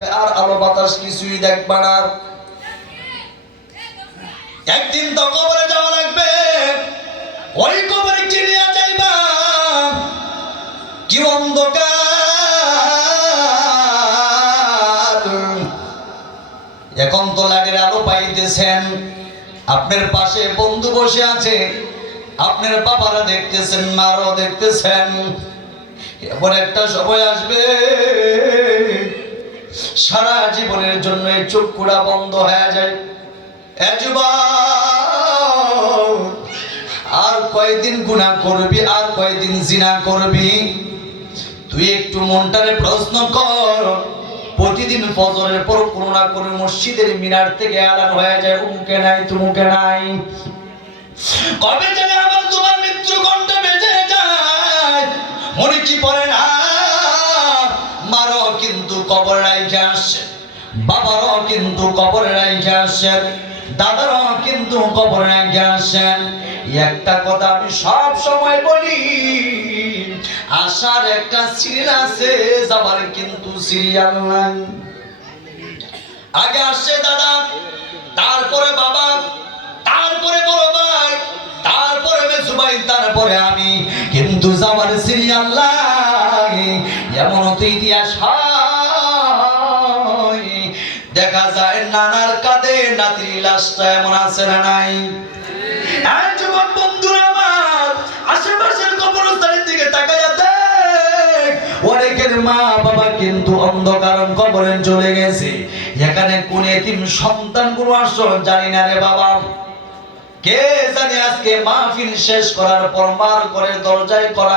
আর আলো বাতাস কিছুই দেখবা না। একদিন তো কবরে যাওয়া লাগবে। ওই কবরে কি নিয়ে যাইবা। কি অন্ধকার। এখন তো লাইটের আলো পাইতেছেন। আপনার পাশে বন্ধু বসে আছে। আপনার বাবারা দেখতেছেন, মারাও দেখতেছেন। এবার একটা সময় আসবে। সারা জীবনের জন্য এই চক্ষুরা বন্ধ হয়ে যায়। আর কয়দিন গুণা করবি, আর কয়দিন জিনা করবি? তুই একটু মনটারে প্রশ্ন কর। প্রতিদিন ফজরের পর কোনো না কোনো মসজিদের মিনার থেকে আলান হয়ে যায়, উমুকে নাই, তুমুকে নাই। কবে যেন আবার তোমার মৃত্যু মারও কিন্তু কবর রাইখে আসছে। বাবারও কিন্তু কবর রাইখে আসছেন দাদারও কিন্তু কবর রাইখে আসছেন একটা কথা আমি সব সময় বলি আসার একটা সিরিয়াল আছে, যাবার কিন্তু সিরিয়াল নাই। আগে আসছে দাদা, তারপরে বাবা, তারপরে বড় ভাই, তারপরে মেসু তারপরে আমি। এমন ইতিহাস দেখা যায় নানার কাঁধে, নাতির লাশটা এমন আছে না নাই? চলে গেছে। এখানে কোন এতিম সন্তানগুলো রে বাবা। কে জানে আজকে মাহফিল শেষ করার পর মার করে দরজায় করা